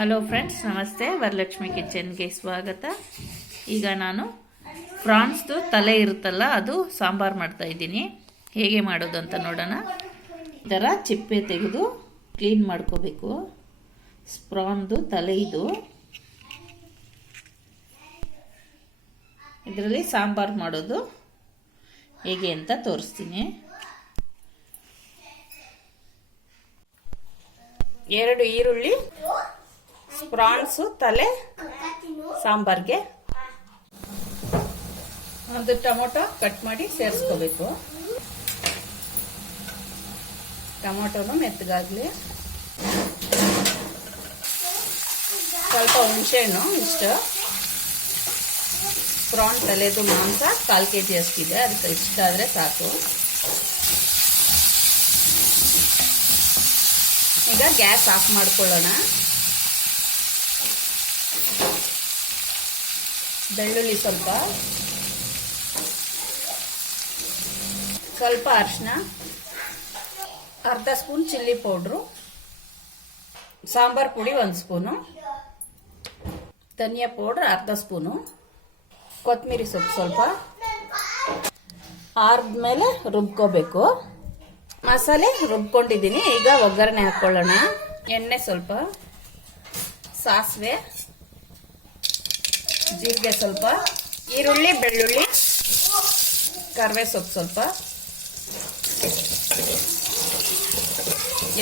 Hello friends, ನಮಸ್ತೆ. ವರಲಕ್ಷ್ಮಿ ಕಿಚನ್ಗೆ ಸ್ವಾಗತ. ಈಗ ನಾನು ಫ್ರಾನ್ಸ್ದು ತಲೆ ಇರುತ್ತಲ್ಲ, ಅದು ಸಾಂಬಾರು ಮಾಡ್ತಾ ಇದ್ದೀನಿ. ಹೇಗೆ ಮಾಡೋದು ಅಂತ ನೋಡೋಣ. ಈ ಥರ ಚಿಪ್ಪೆ ತೆಗೆದು ಕ್ಲೀನ್ ಮಾಡ್ಕೋಬೇಕು. ಪ್ರಾನ್ದು ತಲೆ ಇದು. ಇದರಲ್ಲಿ ಸಾಂಬಾರು ಮಾಡೋದು ಹೇಗೆ ಅಂತ ತೋರಿಸ್ತೀನಿ. 2 ಈರುಳ್ಳಿ, ಪ್ರಾನ್ಸು ತಲೆ ಸಾಂಬಾರ್ಗೆ, 1 ಟೊಮೊಟೊ ಕಟ್ ಮಾಡಿ ಸೇರಿಸ್ಕೋಬೇಕು. ಟೊಮೊಟೊನು ಮೆತ್ತಗಾಗಲಿ. ಸ್ವಲ್ಪ ಹುಣಸೆಹಣ್ಣು ಇಷ್ಟು. ಪ್ರಾನ್ ತಲೆದು ಮಾಂಸ 1/4 kg ಅಷ್ಟಿದೆ, ಅದಕ್ಕೆ ಇಷ್ಟ ಆದರೆ ಸಾಕು. ಈಗ ಗ್ಯಾಸ್ ಆಫ್ ಮಾಡ್ಕೊಳ್ಳೋಣ. ಬೆಳ್ಳುಳ್ಳಿ ಸ್ವಲ್ಪ ಅರಿಶಿನ, 1/2 ಸ್ಪೂನ್ ಚಿಲ್ಲಿ ಪೌಡ್ರು, ಸಾಂಬಾರ್ ಪುಡಿ 1 ಸ್ಪೂನು, ಧನಿಯಾ ಪೌಡ್ರ್ 1/2 ಸ್ಪೂನು, ಕೊತ್ತಂಬರಿ ಸೊಪ್ಪು ಸ್ವಲ್ಪ. ಆರ್ದ್ಮೇಲೆ ರುಬ್ಕೋಬೇಕು. ಮಸಾಲೆ ರುಬ್ಕೊಂಡಿದ್ದೀನಿ. ಈಗ ಒಗ್ಗರಣೆ ಹಾಕ್ಕೊಳ್ಳೋಣ. ಎಣ್ಣೆ ಸ್ವಲ್ಪ, ಸಾಸಿವೆ, ಜೀರಿಗೆ ಸ್ವಲ್ಪ, ಈರುಳ್ಳಿ, ಬೆಳ್ಳುಳ್ಳಿ, ಕರಿವೆ ಸೊಪ್ಪು ಸ್ವಲ್ಪ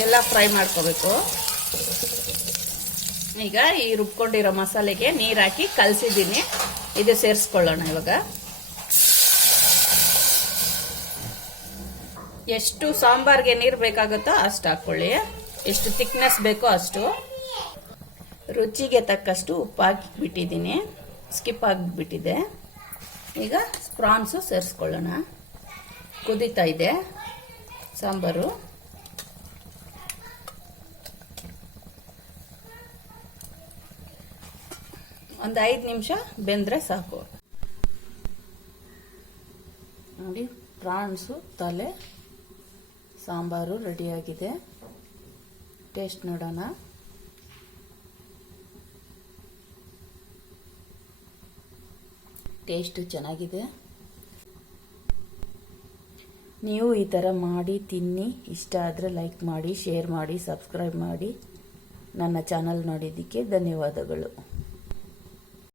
ಎಲ್ಲ ಫ್ರೈ ಮಾಡ್ಕೋಬೇಕು. ಈಗ ಈ ರುಬ್ಕೊಂಡಿರೋ ಮಸಾಲೆಗೆ ನೀರು ಹಾಕಿ ಕಲಸಿದ್ದೀನಿ. ಇದು ಸೇರಿಸ್ಕೊಳ್ಳೋಣ. ಇವಾಗ ಎಷ್ಟು ಸಾಂಬಾರ್ಗೆ ನೀರು ಬೇಕಾಗುತ್ತೋ ಅಷ್ಟು ಹಾಕ್ಕೊಳ್ಳಿ. ಎಷ್ಟು ಥಿಕ್ನೆಸ್ ಬೇಕೋ ಅಷ್ಟು. ರುಚಿಗೆ ತಕ್ಕಷ್ಟು ಉಪ್ಪು ಹಾಕಿಬಿಟ್ಟಿದ್ದೀನಿ, ಸ್ಕಿಪ್ ಆಗಿಬಿಟ್ಟಿದೆ. ಈಗ ಪ್ರಾನ್ಸು ಸೇರಿಸ್ಕೊಳ್ಳೋಣ. ಕುದೀತಾ ಇದೆ ಸಾಂಬಾರು. ಒಂದು 5 ನಿಮಿಷ ಬೆಂದರೆ ಸಾಕು. ನೋಡಿ, ಪ್ರಾನ್ಸು ತಲೆ ಸಾಂಬಾರು ರೆಡಿಯಾಗಿದೆ. ಟೇಸ್ಟ್ ನೋಡೋಣ. ಟೇಸ್ಟು ಚೆನ್ನಾಗಿದೆ. ನೀವು ಈ ಥರ ಮಾಡಿ ತಿನ್ನಿ. ಇಷ್ಟ ಆದರೆ ಲೈಕ್ ಮಾಡಿ, ಶೇರ್ ಮಾಡಿ, ಸಬ್ಸ್ಕ್ರೈಬ್ ಮಾಡಿ. ನನ್ನ ಚಾನಲ್ ನೋಡಿದ್ದಕ್ಕೆ ಧನ್ಯವಾದಗಳು.